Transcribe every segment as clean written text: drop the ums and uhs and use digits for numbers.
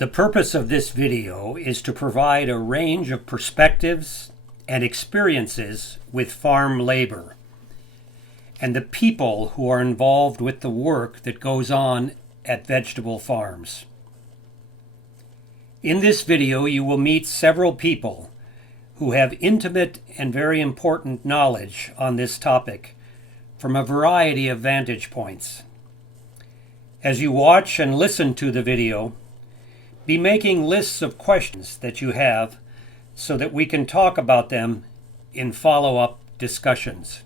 The purpose of this video is to provide a range of perspectives and experiences with farm labor and the people who are involved with the work that goes on at vegetable farms. In this video, you will meet several people who have intimate and very important knowledge on this topic from a variety of vantage points. As you watch and listen to the video, be making lists of questions that you have so that we can talk about them in follow-up discussions.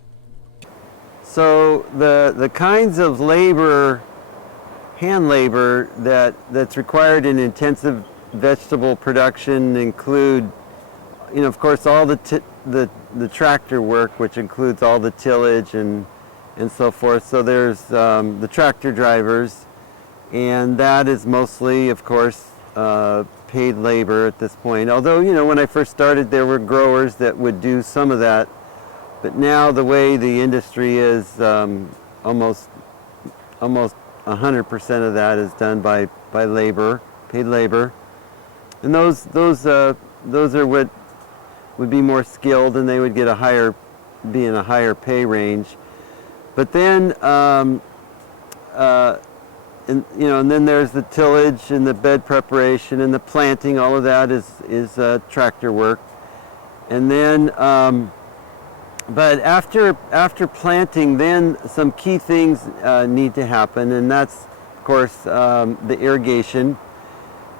So the kinds of labor, hand labor, that's required in intensive vegetable production include, of course, all the tractor work, which includes all the tillage and so forth. So there's the tractor drivers, and that is mostly, of course, paid labor at this point. Although, when I first started, there were growers that would do some of that. But now the way the industry is, almost 100% of that is done by labor, paid labor. And those are what would be more skilled, and they would get be in a higher pay range. But then, and then there's the tillage and the bed preparation and the planting. All of that is tractor work. And then, but after planting, then some key things need to happen, and that's, of course, the irrigation.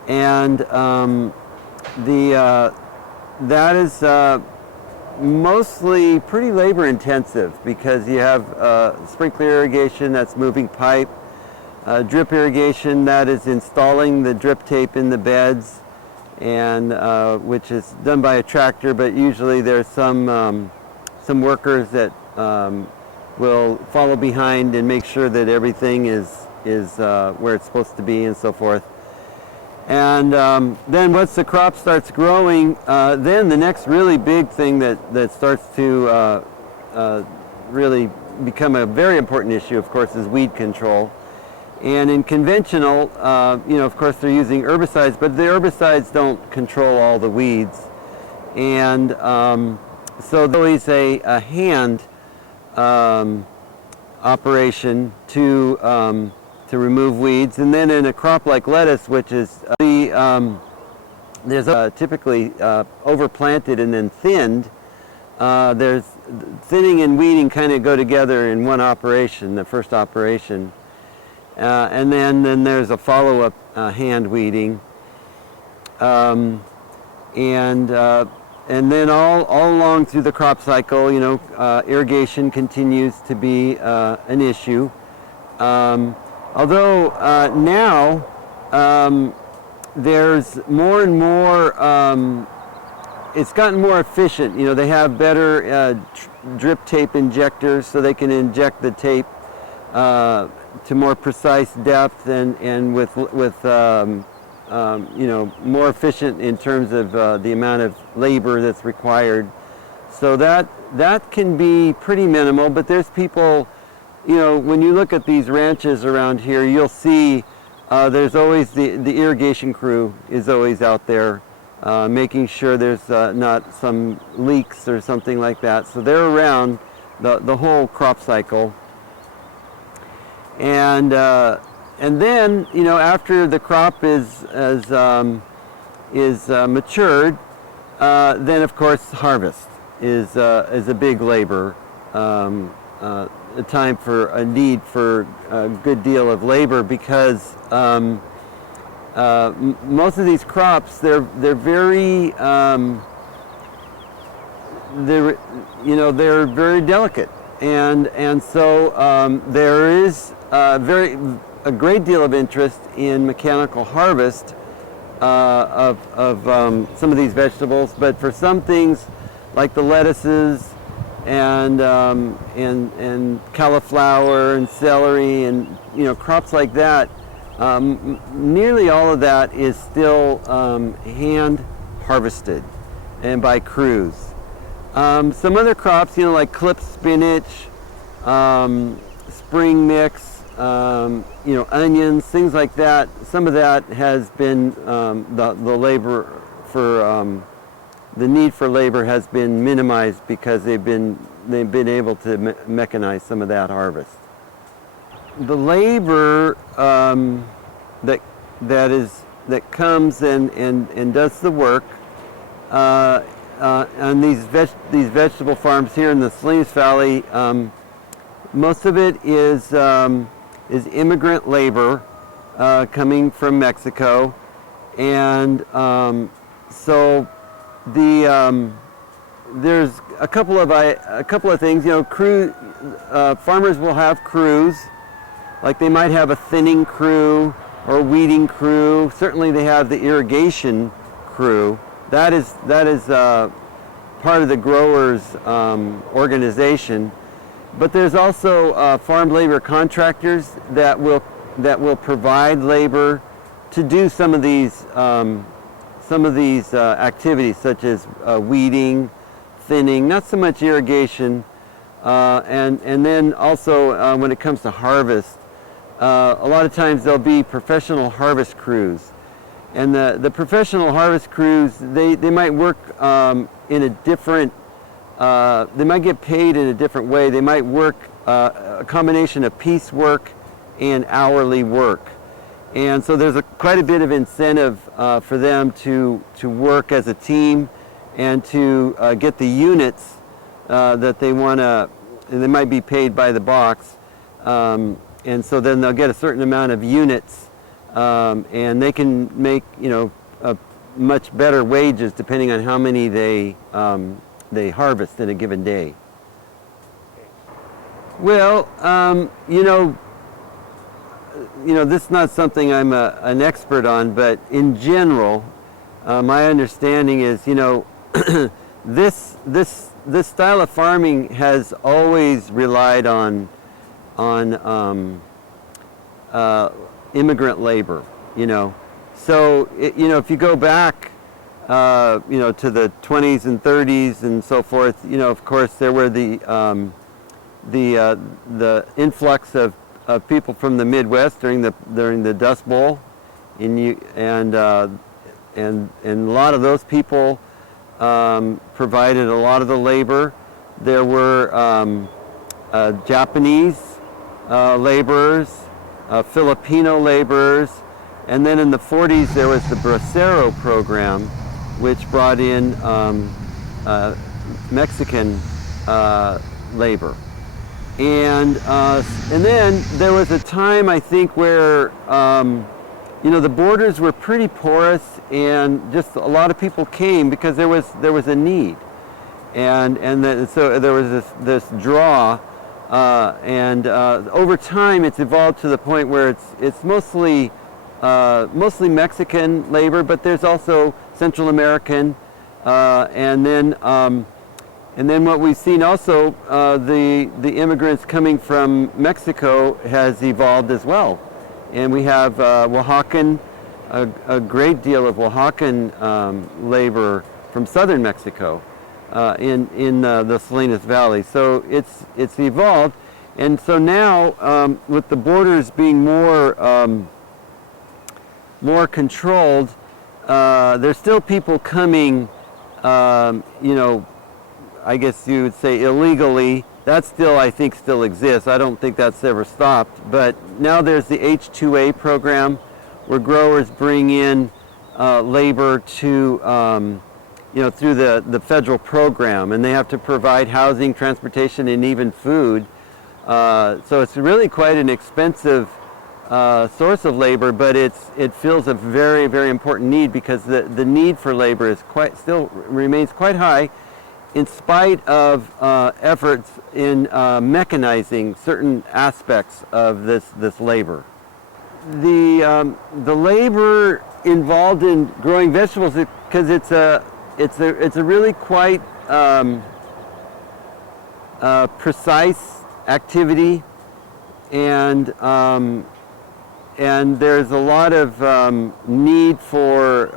And that is mostly pretty labor intensive, because you have sprinkler irrigation, that's moving pipe, drip irrigation, that is installing the drip tape in the beds, and which is done by a tractor, but usually there's some workers that will follow behind and make sure that everything is where it's supposed to be and so forth. And then once the crop starts growing, then the next really big thing that starts to really become a very important issue, of course, is weed control. And in conventional, of course, they're using herbicides, but the herbicides don't control all the weeds. And so there's always a hand operation to remove weeds. And then in a crop like lettuce, which is there's typically overplanted and then thinned, there's thinning and weeding kind of go together in one operation, the first operation. And then there's a follow-up hand weeding. And then all along through the crop cycle, irrigation continues to be an issue. Although now there's more and more, it's gotten more efficient. They have better drip tape injectors, so they can inject the tape to more precise depth and with more efficient in terms of the amount of labor that's required. So that can be pretty minimal, but there's people, when you look at these ranches around here, you'll see there's always the irrigation crew is always out there making sure there's not some leaks or something like that. So they're around the whole crop cycle. And then, after the crop is matured, then of course harvest is a big labor, a time for a need for a good deal of labor, because most of these crops they're very they're very delicate, and so there is a great deal of interest in mechanical harvest of some of these vegetables. But for some things, like the lettuces and cauliflower and celery and crops like that, nearly all of that is still hand harvested and by crews. Some other crops, like clip spinach, spring mix, onions, things like that. Some of that has been the labor for the need for labor has been minimized because they've been able to mechanize some of that harvest. The labor that comes and does the work on these vegetable farms here in the Salinas Valley. Most of it is immigrant labor coming from Mexico, and so there's a couple of things. Farmers will have crews, like they might have a thinning crew or weeding crew. Certainly, they have the irrigation crew. That is part of the growers' organization. But there's also farm labor contractors that will provide labor to do some of these activities, such as weeding, thinning, not so much irrigation, and then also when it comes to harvest, a lot of times there'll be professional harvest crews, and the professional harvest crews they might work in a different. They might get paid in a different way. They might work a combination of piecework and hourly work. And so there's quite a bit of incentive for them to work as a team and to get the units that they want to, they might be paid by the box. And so then they'll get a certain amount of units and they can make, much better wages depending on how many they harvest in a given day. Well, this is not something I'm an expert on, but in general, my understanding is, this style of farming has always relied on immigrant labor. So if you go back, to the 20s and 30s and so forth, of course there were the influx of people from the Midwest during the Dust Bowl, and a lot of those people provided a lot of the labor. There were Japanese laborers, Filipino laborers, and then in the 40s there was the Bracero program, which brought in Mexican labor. And then there was a time, I think, where the borders were pretty porous, and just a lot of people came because there was a need, and then, so there was this draw, and over time it's evolved to the point where it's mostly Mexican labor, but there's also Central American, and then what we've seen also, the immigrants coming from Mexico has evolved as well. And we have Oaxacan, a great deal of Oaxacan labor from southern Mexico in the Salinas Valley. So it's evolved. And so now, with the borders being more controlled, there's still people coming, I guess you would say illegally. That still, I think, still exists. I don't think that's ever stopped. But now there's the H-2A program, where growers bring in labor to, through the federal program, and they have to provide housing, transportation, and even food. So it's really quite an expensive source of labor, but it fills a very, very important need, because the need for labor is still remains quite high, in spite of efforts in mechanizing certain aspects of this labor. The labor involved in growing vegetables, because it's a really quite precise activity, and there's a lot of need for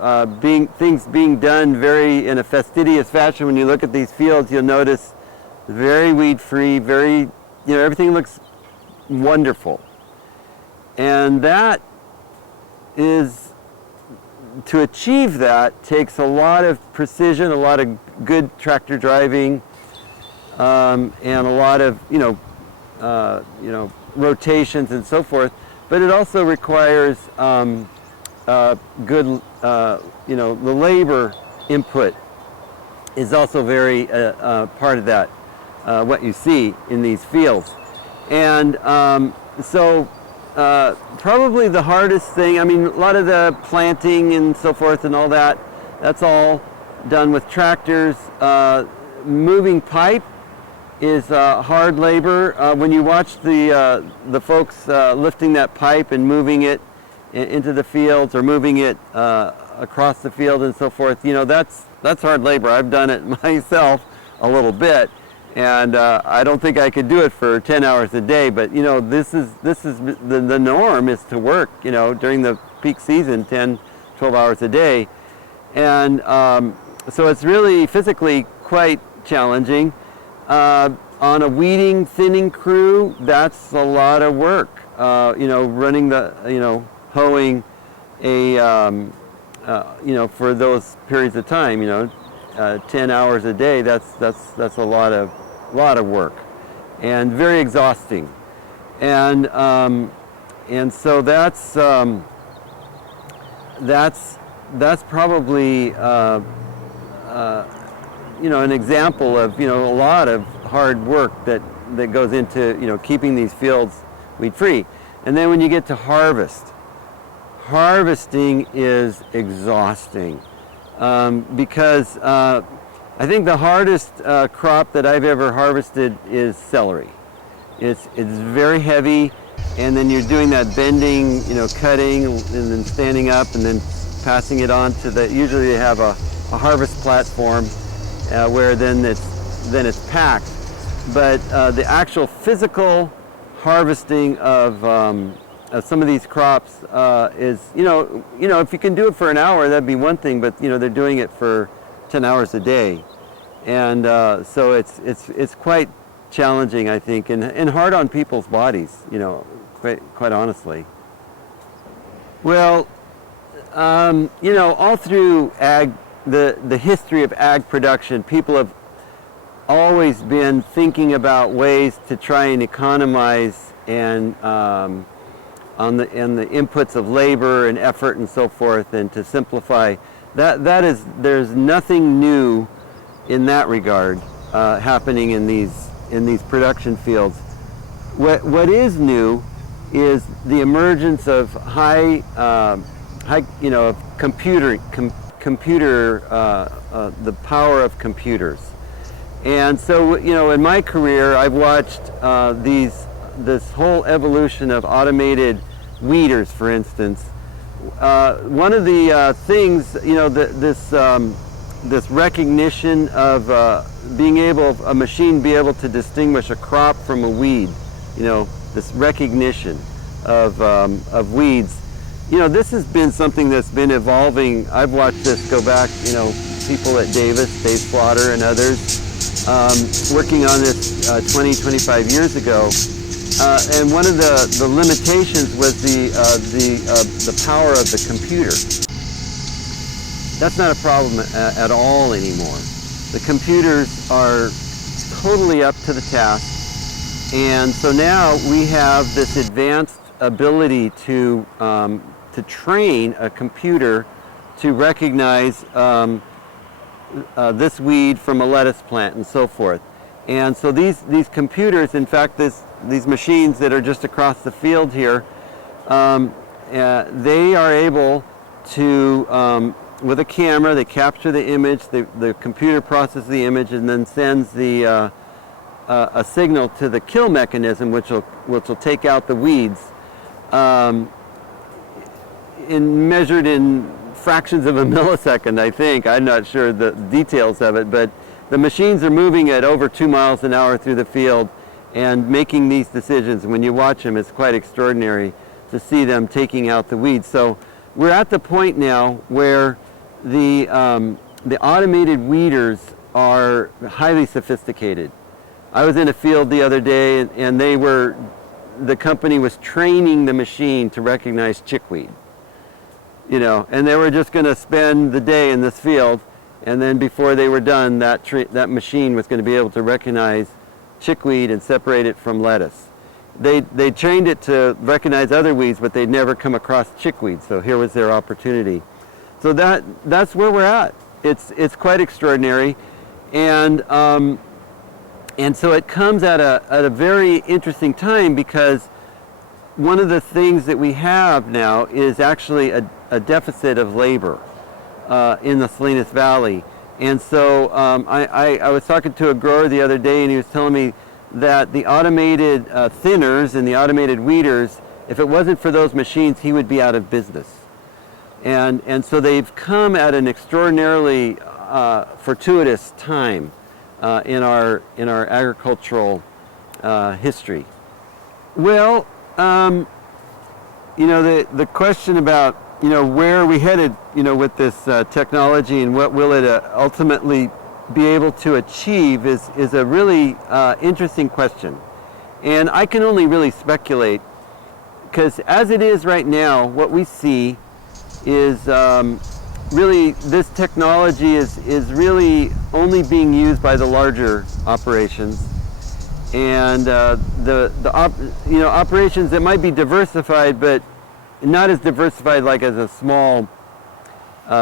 things being done very in a fastidious fashion. When you look at these fields, you'll notice very weed-free, very, everything looks wonderful. And that is, to achieve that takes a lot of precision, a lot of good tractor driving, and a lot of rotations and so forth. But it also requires good, the labor input is also very part of that, what you see in these fields. And so probably the hardest thing, I mean, a lot of the planting and so forth and all that, that's all done with tractors. Moving pipe is hard labor. When you watch the folks lifting that pipe and moving it into the fields or moving it across the field and so forth, that's hard labor. I've done it myself a little bit, and I don't think I could do it for 10 hours a day. But this is the norm is to work during the peak season 10, 12 hours a day, and so it's really physically quite challenging. On a weeding, thinning crew, that's a lot of work. Running the, hoeing for those periods of time, 10 hours a day, that's a lot of work, and very exhausting. And so that's probably an example of a lot of hard work that goes into keeping these fields weed free. And then when you get to harvesting is exhausting, because I think the hardest crop that I've ever harvested is celery. It's very heavy, and then you're doing that bending, cutting, and then standing up, and then passing it on to usually they have a harvest platform where then it's packed. But the actual physical harvesting of some of these crops is, if you can do it for an hour, that'd be one thing. But they're doing it for 10 hours a day, and so it's quite challenging, I think, and hard on people's bodies. Quite honestly. Well, all through ag, the history of ag production, people have always been thinking about ways to try and economize and on the inputs of labor and effort and so forth, and to simplify. There's nothing new in that regard happening in these production fields. What is new is the emergence of the power of computers. And so, in my career, I've watched this whole evolution of automated weeders, for instance. One of the things, this recognition of a machine be able to distinguish a crop from a weed, this recognition of weeds. This has been something that's been evolving. I've watched this go back, people at Dave Slaughter and others, working on this 20, 25 years ago. And one of the limitations was the power of the computer. That's not a problem at all anymore. The computers are totally up to the task. And so now we have this advanced ability to train a computer to recognize this weed from a lettuce plant and so forth. And so these computers, in fact, these machines that are just across the field here, they are able to, with a camera, they capture the image, the computer processes the image, and then sends a signal to the kill mechanism, which will take out the weeds, measured in fractions of a millisecond, I think. I'm not sure the details of it, but the machines are moving at over 2 miles an hour through the field and making these decisions. When you watch them, it's quite extraordinary to see them taking out the weeds. So we're at the point now where the automated weeders are highly sophisticated. I was in a field the other day, and they were the company was training the machine to recognize chickweed. And they were just going to spend the day in this field, and then before they were done, that machine was going to be able to recognize chickweed and separate it from lettuce. They trained it to recognize other weeds, but they'd never come across chickweed, so here was their opportunity. So that's where we're at. It's quite extraordinary, and so it comes at a very interesting time, because one of the things that we have now is actually a deficit of labor in the Salinas Valley. And so I was talking to a grower the other day, and he was telling me that the automated thinners and the automated weeders, if it wasn't for those machines, he would be out of business. And so they've come at an extraordinarily fortuitous time in our agricultural history. Well, the question about where are we headed with this technology, and what will it ultimately be able to achieve is a really interesting question. And I can only really speculate, because as it is right now, what we see is really this technology is really only being used by the larger operations, and operations that might be diversified, but not as diversified like as a small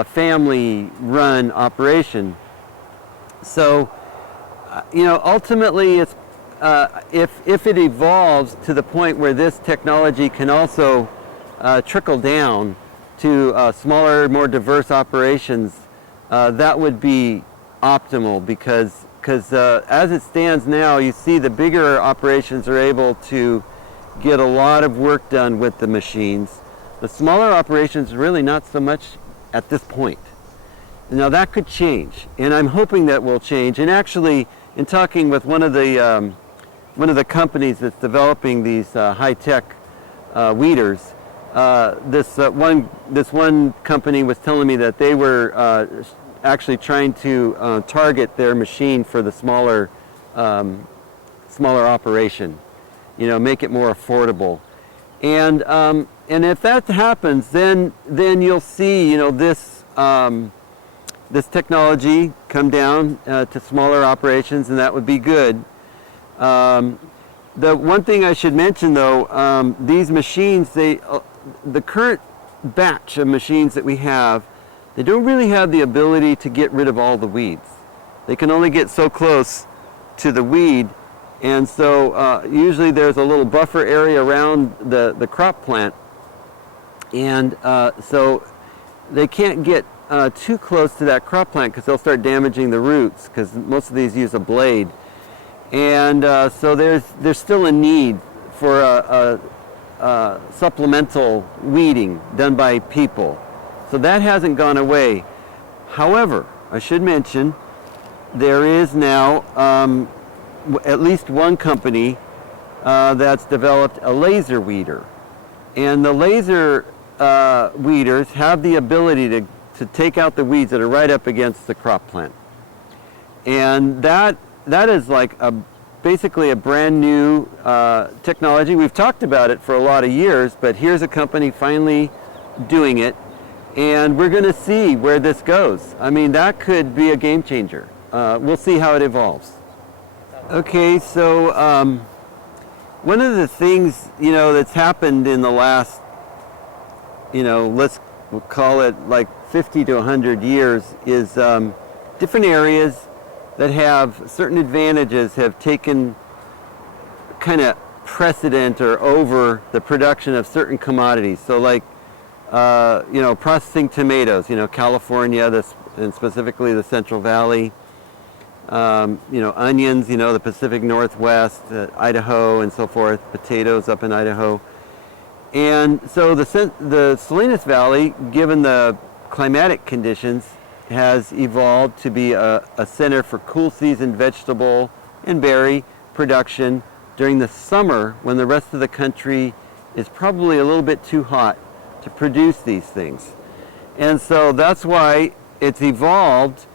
family-run operation. So, ultimately, it's if it evolves to the point where this technology can also trickle down to smaller, more diverse operations, that would be optimal, because as it stands now, you see the bigger operations are able to get a lot of work done with the machines. The smaller operations really not so much at this point. Now that could change, and I'm hoping that will change. And actually, in talking with one of the companies that's developing these high-tech weeders, this one company was telling me that they were actually trying to target their machine for the smaller operation, make it more affordable. And if that happens, then you'll see this technology come down to smaller operations, and that would be good. The one thing I should mention, though, these machines, the current batch of machines that we have, they don't really have the ability to get rid of all the weeds. They can only get so close to the weed, and so usually there's a little buffer area around the crop plant, and so they can't get too close to that crop plant, because they'll start damaging the roots, because most of these use a blade. And so there's still a need for a supplemental weeding done by people. So that hasn't gone away. However, I should mention, there is now at least one company that's developed a laser weeder. And the laser weeders have the ability to take out the weeds that are right up against the crop plant. And that is like basically a brand new technology. We've talked about it for a lot of years, but here's a company finally doing it, and we're going to see where this goes. I mean, that could be a game changer. We'll see how it evolves. Okay, so one of the things that's happened in the last, we'll call it like 50 to 100 years, is different areas that have certain advantages have taken kind of precedent or over the production of certain commodities. So like, processing tomatoes, California, and specifically the Central Valley, onions, the Pacific Northwest, Idaho and so forth, potatoes up in Idaho. And so the Salinas Valley, given the climatic conditions, has evolved to be a center for cool season vegetable and berry production during the summer, when the rest of the country is probably a little bit too hot to produce these things. And so that's why it's evolved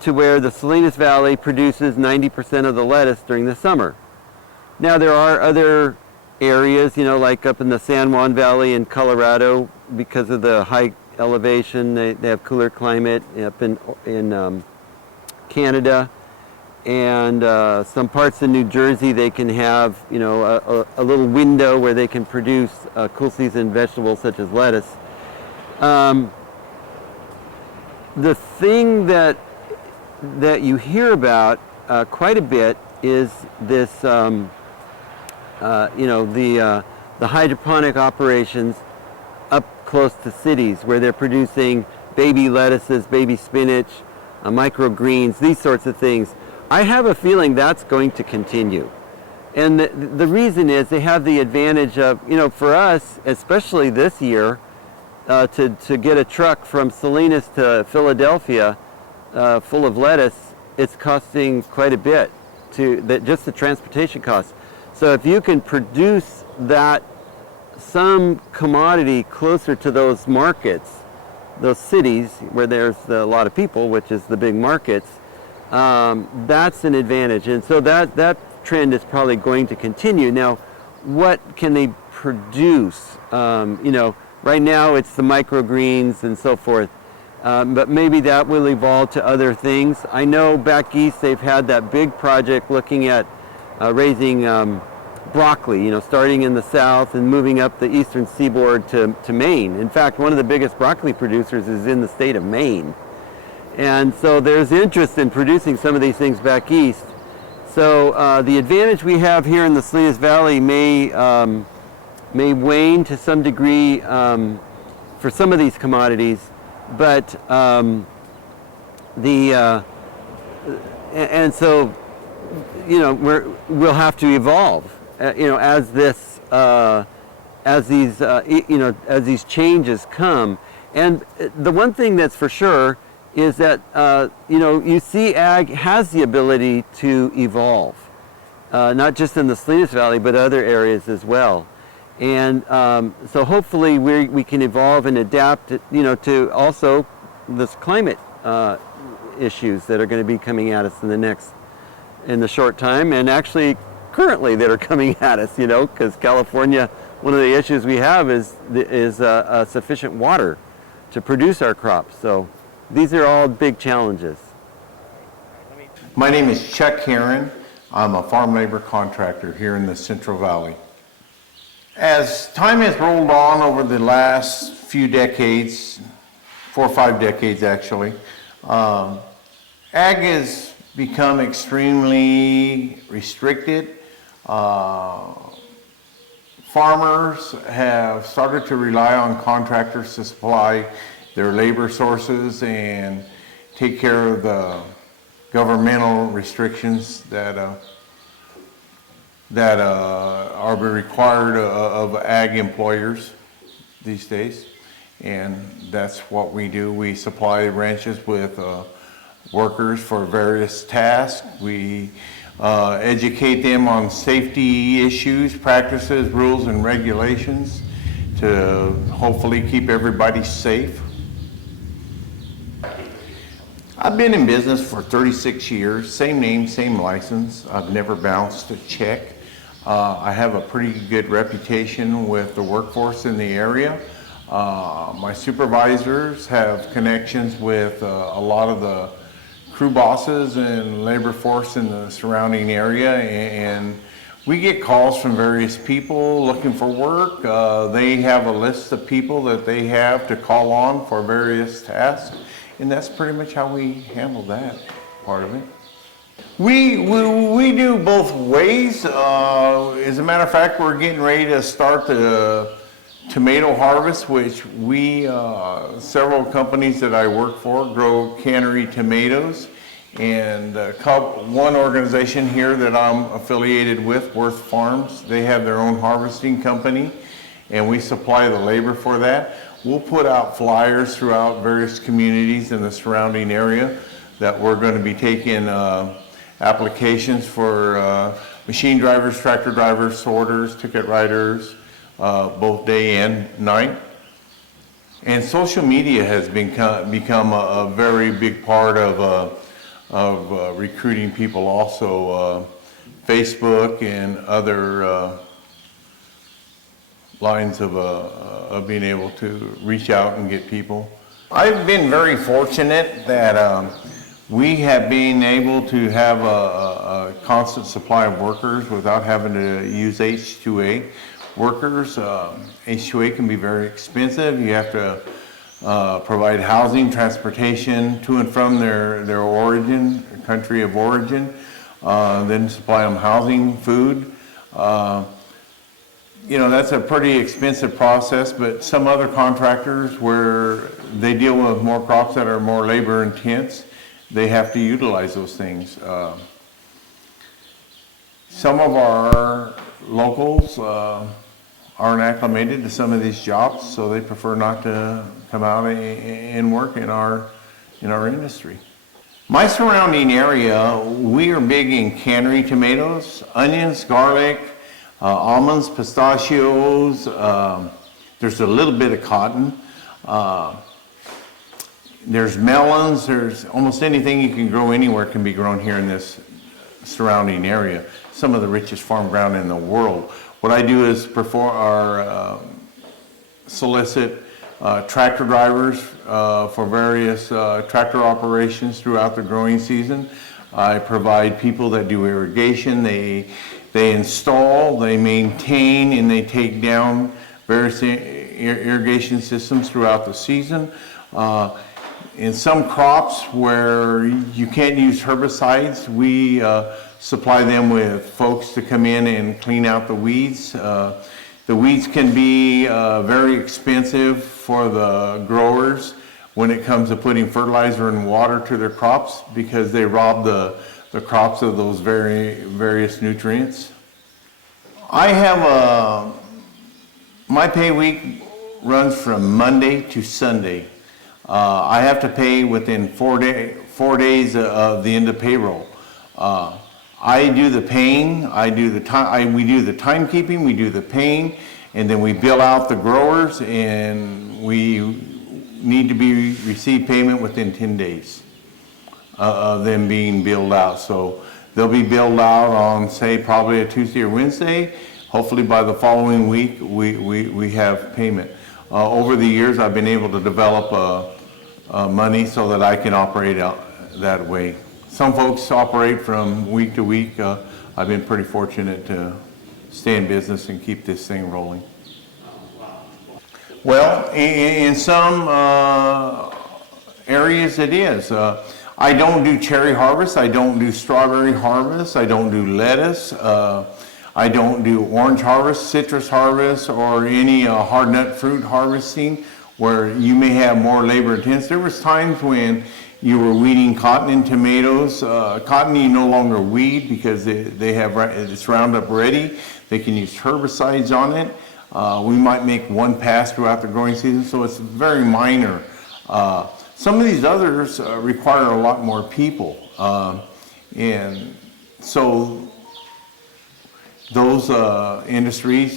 to where the Salinas Valley produces 90% of the lettuce during the summer. Now there are other areas, like up in the San Juan Valley in Colorado, because of the high elevation, they have cooler climate. Up in Canada, and some parts of New Jersey, they can have a little window where they can produce cool season vegetables such as lettuce. The thing that you hear about quite a bit is this, the hydroponic operations up close to cities where they're producing baby lettuces, baby spinach, microgreens, these sorts of things. I have a feeling that's going to continue. And the reason is they have the advantage of, for us, especially this year, to get a truck from Salinas to Philadelphia full of lettuce, it's costing quite a bit, just the transportation costs. So if you can produce some commodity closer to those markets, those cities where there's a lot of people, which is the big markets, that's an advantage. And so that trend is probably going to continue. Now, what can they produce? Right now it's the microgreens and so forth, but maybe that will evolve to other things. I know back east they've had that big project looking at raising broccoli, starting in the south and moving up the eastern seaboard to Maine. In fact, one of the biggest broccoli producers is in the state of Maine. And so there's interest in producing some of these things back east. So the advantage we have here in the Salinas Valley may wane to some degree for some of these commodities, but and so we'll have to evolve. As these changes come. And the one thing that's for sure is that you see ag has the ability to evolve, not just in the Salinas Valley but other areas as well. And so hopefully we can evolve and adapt to also this climate issues that are going to be coming at us in the short time, and actually currently that are coming at us, because California, one of the issues we have is sufficient water to produce our crops. So these are all big challenges. My name is Chuck Heron. I'm a farm labor contractor here in the Central Valley. As time has rolled on over the last few decades, 4 or 5 decades actually, ag has become extremely restricted. Farmers have started to rely on contractors to supply their labor sources and take care of the governmental restrictions that are required of ag employers these days. And that's what we do. We supply ranches with workers for various tasks. We educate them on safety issues, practices, rules, and regulations to hopefully keep everybody safe. I've been in business for 36 years, same name, same license. I've never bounced a check. I have a pretty good reputation with the workforce in the area. My supervisors have connections with a lot of the crew bosses and labor force in the surrounding area, and we get calls from various people looking for work. They have a list of people that they have to call on for various tasks, and that's pretty much how we handle that part of it. We do both ways. As a matter of fact, we're getting ready to start the tomato harvest, which several companies that I work for grow cannery tomatoes, and one organization here that I'm affiliated with, Worth Farms, they have their own harvesting company, and we supply the labor for that. We'll put out flyers throughout various communities in the surrounding area that we're going to be taking applications for machine drivers, tractor drivers, sorters, ticket writers, both day and night. And social media has become a very big part of recruiting people also. Facebook and other lines of being able to reach out and get people. I've been very fortunate that we have been able to have a constant supply of workers without having to use H-2A workers. H-2A can be very expensive. You have to provide housing, transportation to and from their origin, country of origin, then supply them housing, food. You know, that's a pretty expensive process, but some other contractors where they deal with more crops that are more labor intense, they have to utilize those things. Some of our locals aren't acclimated to some of these jobs, so they prefer not to come out and work in our industry. My surrounding area, we are big in cannery tomatoes, onions, garlic, almonds, pistachios. There's a little bit of cotton. There's melons. There's almost anything you can grow anywhere can be grown here in this surrounding area. Some of the richest farm ground in the world. What I do is solicit tractor drivers for various tractor operations throughout the growing season. I provide people that do irrigation. They install, they maintain, and they take down various irrigation systems throughout the season. In some crops where you can't use herbicides, we supply them with folks to come in and clean out the weeds. The weeds can be very expensive for the growers when it comes to putting fertilizer and water to their crops because they rob the crops of those various nutrients. I have my pay week runs from Monday to Sunday. I have to pay within 4 days of the end of payroll. I do the paying, we do the timekeeping, we do the paying, and then we bill out the growers, and we need to receive payment within 10 days of them being billed out. So they'll be billed out on, say, probably a Tuesday or Wednesday. Hopefully by the following week, we have payment. Over the years, I've been able to develop money so that I can operate out that way. Some folks operate from week to week. I've been pretty fortunate to stay in business and keep this thing rolling. Well, in some areas it is. I don't do cherry harvest. I don't do strawberry harvest. I don't do lettuce. I don't do orange harvest, citrus harvest, or any hard nut fruit harvesting where you may have more labor intense. There was times when you were weeding cotton and tomatoes. Cotton you no longer weed because it's Roundup ready. They can use herbicides on it. We might make one pass throughout the growing season, so it's very minor. Some of these others require a lot more people. And so those industries,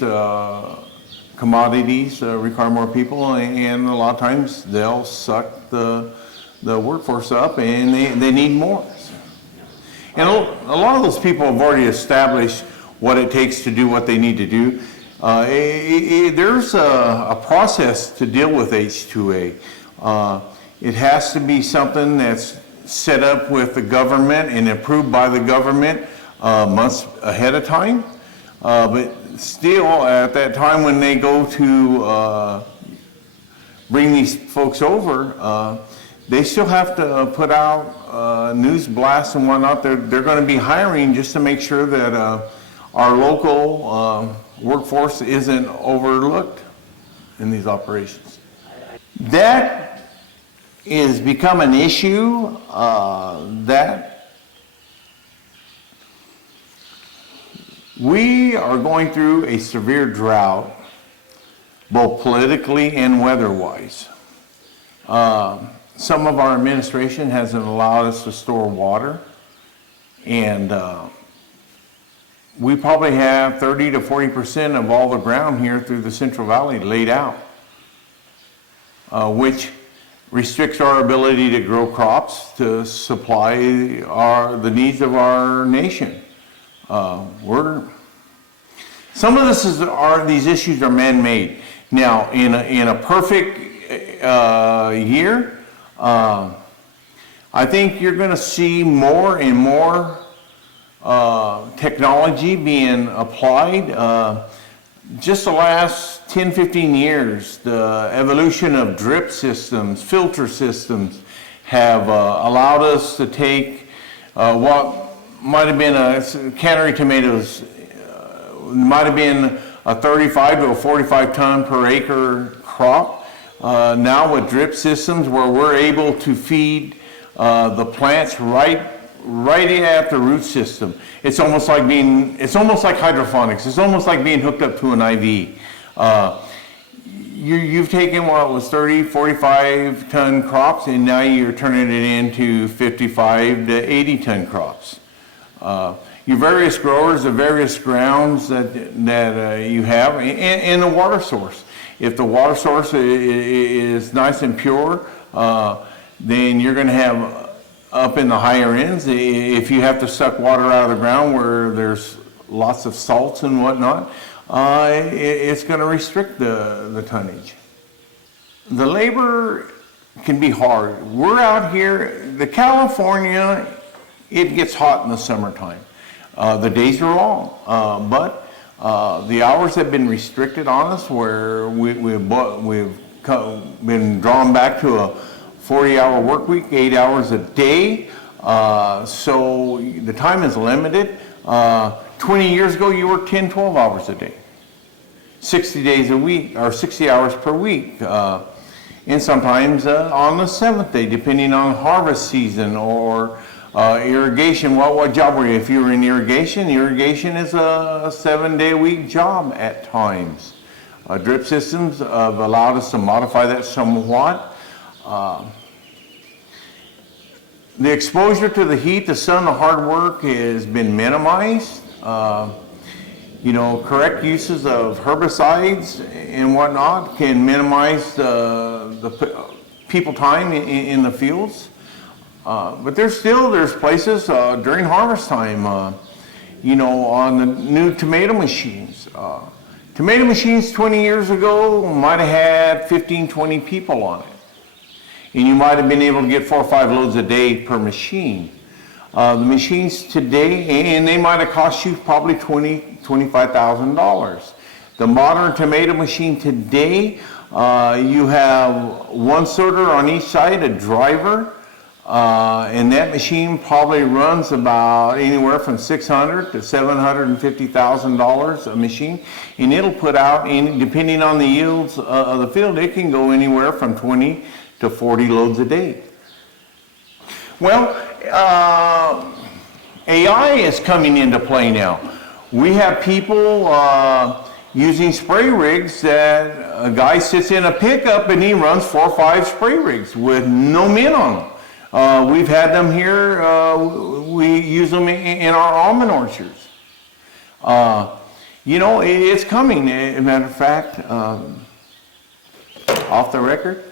commodities require more people, and a lot of times they'll suck the workforce up, and they need more. And a lot of those people have already established what it takes to do what they need to do. There's a process to deal with H-2A. It has to be something that's set up with the government and approved by the government months ahead of time. But still, at that time when they go to bring these folks over, they still have to put out news blasts and whatnot. They're going to be hiring just to make sure that our local workforce isn't overlooked in these operations. That is become an issue that we are going through a severe drought, both politically and weather-wise. Some of our administration hasn't allowed us to store water, and we probably have 30 to 40% of all the ground here through the Central Valley laid out, which restricts our ability to grow crops to supply the needs of our nation. Some of these issues are man-made. Now, in a perfect year, I think you're going to see more and more technology being applied. Just the last 10, 15 years, the evolution of drip systems, filter systems, have allowed us to take what might have been a cannery tomatoes, might have been a 35 to a 45 ton per acre crop. Now with drip systems where we're able to feed the plants right at the root system. It's almost like hydroponics. It's almost like being hooked up to an IV. You've taken what was 30, 45 ton crops, and now you're turning it into 55 to 80 ton crops. Your various growers, the various grounds that you have, and the water source. If the water source is nice and pure, then you're going to have up in the higher ends. If you have to suck water out of the ground where there's lots of salts and whatnot, it's going to restrict the tonnage. The labor can be hard. We're out here, California, it gets hot in the summertime. The days are long, but the hours have been restricted on us where we've been drawn back to a 40-hour work week, 8 hours a day. So the time is limited. 20 years ago, you worked 10, 12 hours a day, 60 days a week, or 60 hours per week. And sometimes on the 7th day, depending on harvest season or irrigation. What job were you? If you were in irrigation is a 7-day-a-week job at times. Drip systems have allowed us to modify that somewhat. The exposure to the heat, the sun, the hard work has been minimized. Correct uses of herbicides and whatnot can minimize the people time in the fields. But there's places during harvest time, on the new tomato machines. Tomato machines 20 years ago might have had 15, 20 people on it. And you might have been able to get 4 or 5 loads a day per machine. The machines today, and they might have cost you probably $20,000, $25,000. The modern tomato machine today, you have one sorter on each side, a driver, and that machine probably runs about anywhere from $600,000 to $750,000 a machine, and it'll put out, depending on the yields of the field, it can go anywhere from 20 to 40 loads a day. Well, AI is coming into play now. We have people using spray rigs that a guy sits in a pickup and he runs 4 or 5 spray rigs with no men on them. We've had them here, we use them in our almond orchards. It's coming. As a matter of fact, off the record,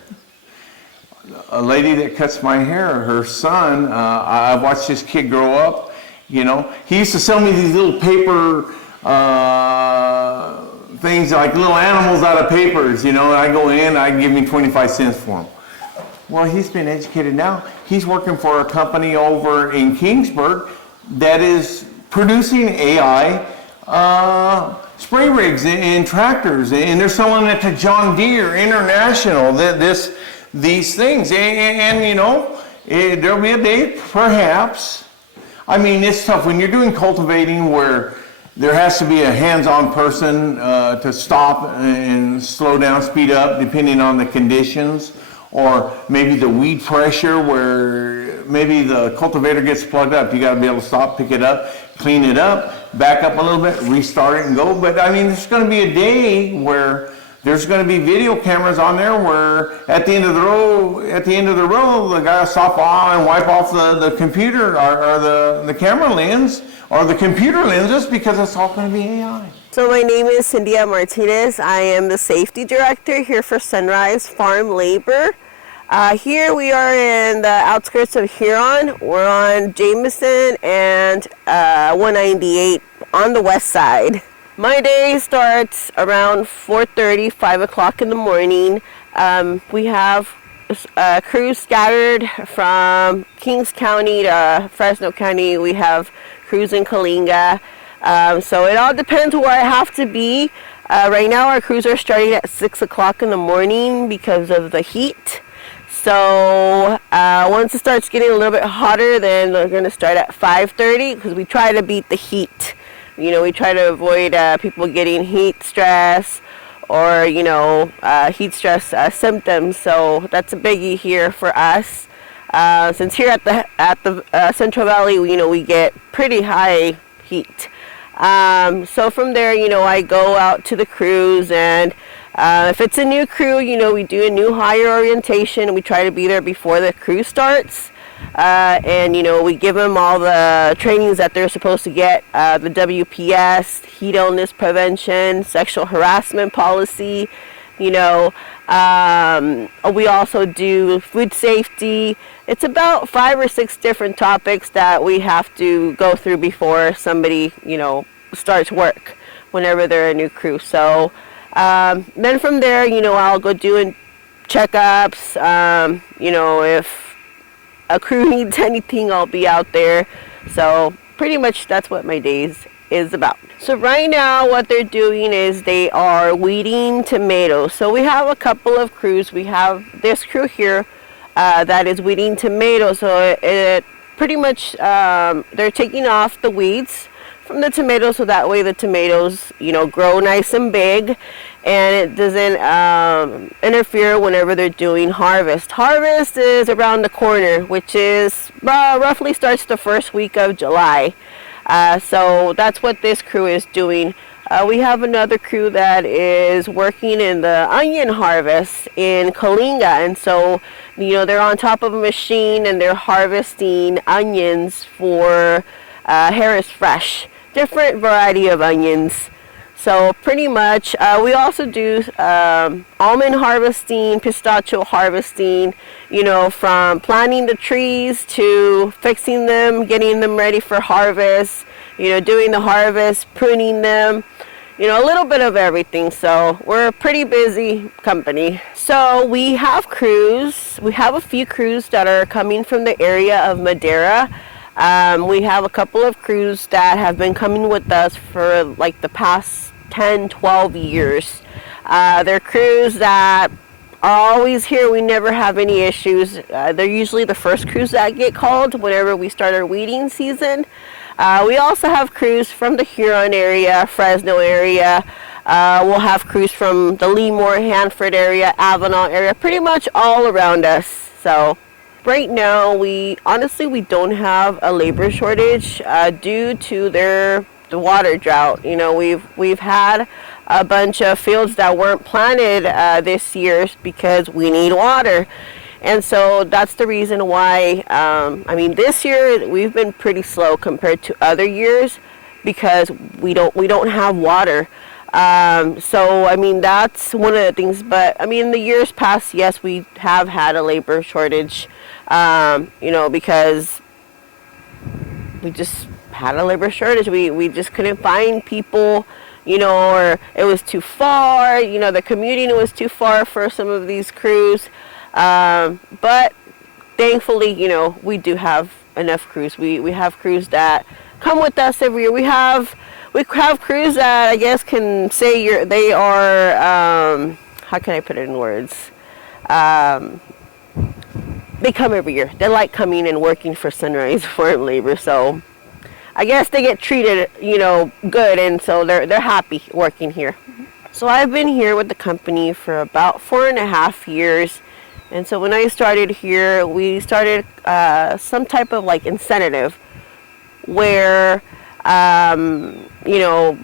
a lady that cuts my hair, her son, I've watched this kid grow up, he used to sell me these little paper things like little animals out of papers, and I go in, I give him 25 cents for them. Well, he's been educated now. He's working for a company over in Kingsburg that is producing AI spray rigs and tractors, and they're selling it to John Deere International, these things. There'll be a day, perhaps. I mean, it's tough when you're doing cultivating where there has to be a hands-on person to stop and slow down, speed up, depending on the conditions. Or maybe the weed pressure where maybe the cultivator gets plugged up. You got to be able to stop, pick it up, clean it up, back up a little bit, restart it and go. But I mean, there's going to be a day where there's going to be video cameras on there where at the end of the row, the guy will stop on and wipe off the computer or the camera lens or the computer lenses because it's all going to be AI. So my name is Cynthia Martinez. I am the safety director here for Sunrise Farm Labor. Here we are in the outskirts of Huron. We're on Jameson and 198 on the west side. My day starts around 4:30, 5 o'clock in the morning. We have crews scattered from Kings County to Fresno County. We have crews in Coalinga. So it all depends where I have to be. Right now our crews are starting at 6 o'clock in the morning because of the heat. So once it starts getting a little bit hotter, then we're going to start at 5:30 because we try to beat the heat. You know, we try to avoid people getting heat stress or, you know, heat stress symptoms. So that's a biggie here for us. Since here at the Central Valley, you know, we get pretty high heat. So from there, you know, I go out to the crews, and if it's a new crew, you know, we do a new hire orientation. We try to be there before the crew starts. And, you know, we give them all the trainings that they're supposed to get, the WPS, heat illness prevention, sexual harassment policy, you know. We also do food safety. It's about 5 or 6 different topics that we have to go through before somebody, you know, starts work whenever they're a new crew. So then from there, you know, I'll go doing checkups. You know, if a crew needs anything, I'll be out there. So pretty much that's what my days is about. So right now what they're doing is they are weeding tomatoes. So we have a couple of crews. We have this crew here that is weeding tomatoes. So it pretty much they're taking off the weeds from the tomatoes, so that way the tomatoes, you know, grow nice and big, and it doesn't interfere whenever they're doing harvest. Harvest is around the corner, which is roughly starts the first week of July. So that's what this crew is doing. We have another crew that is working in the onion harvest in Coalinga, and so, you know, they're on top of a machine and they're harvesting onions for Harris Fresh, different variety of onions. So pretty much, we also do almond harvesting, pistachio harvesting, you know, from planting the trees to fixing them, getting them ready for harvest, you know, doing the harvest, pruning them, you know, a little bit of everything. So we're a pretty busy company. So we have crews. We have a few crews that are coming from the area of Madera. We have a couple of crews that have been coming with us for like the past 10, 12 years. They're crews that are always here. We never have any issues. They're usually the first crews that get called whenever we start our weeding season. We also have crews from the Huron area, Fresno area. We'll have crews from the Lemoore, Hanford area, Avenal area, pretty much all around us. So right now, we don't have a labor shortage due to the water drought. You know, we've had a bunch of fields that weren't planted this year because we need water, and so that's the reason why. I mean, this year we've been pretty slow compared to other years because we don't have water. So I mean, that's one of the things. But I mean, in the years past, yes, we have had a labor shortage. You know, because we just had a labor shortage. We just couldn't find people, you know, or it was too far, you know, the commuting was too far for some of these crews. But thankfully, you know, we do have enough crews. We have crews that come with us every year. We have crews that I guess can say they are, how can I put it in words? They come every year. They like coming and working for Sunrise Farm Labor, so I guess they get treated, you know, good, and so they're happy working here. So I've been here with the company for about 4.5 years, and so when I started here, we started some type of like incentive where, you know,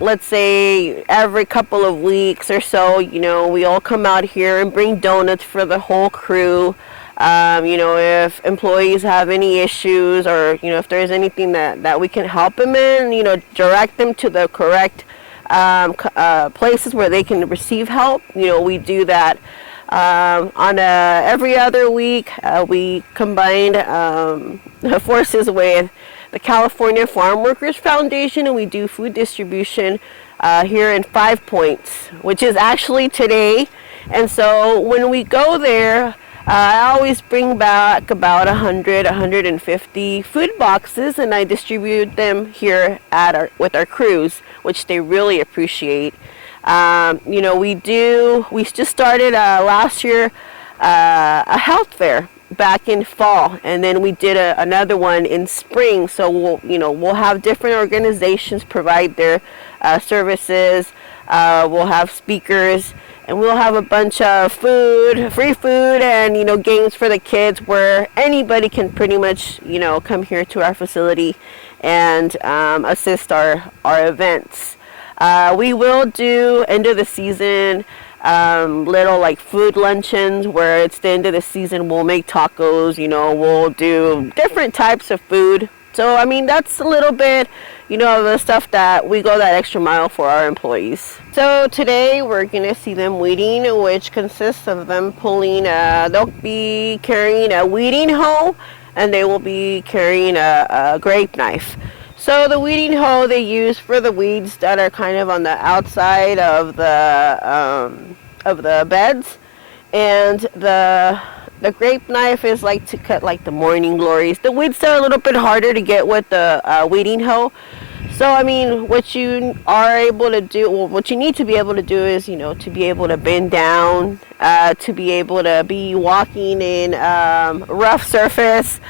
let's say every couple of weeks or so, you know, we all come out here and bring donuts for the whole crew. You know, if employees have any issues, or, you know, if there's anything that we can help them in, you know, direct them to the correct places where they can receive help. You know, we do that on every other week. We combined forces with the California Farm Workers Foundation, and we do food distribution here in 5 Points, which is actually today. And so when we go there, I always bring back about 150 food boxes, and I distribute them here with our crews, which they really appreciate. We just started last year a health fair back in fall, and then we did another one in spring. So we'll have different organizations provide their services. We'll have speakers, and we'll have a bunch of free food, and games for the kids, where anybody can pretty much come here to our facility and assist our events. We will do end of the season little like food luncheons, where it's the end of the season. We'll make tacos, we'll do different types of food. So that's a little bit of the stuff that we go that extra mile for our employees. So today we're gonna see them weeding, which consists of them pulling they'll be carrying a weeding hoe, and they will be carrying a grape knife. So the weeding hoe they use for the weeds that are kind of on the outside of the beds, and the grape knife is like to cut like the morning glories. The weeds are a little bit harder to get with the weeding hoe. So what you are able to do, well, what you need to be able to do is to be able to bend down, to be able to be walking in rough surface,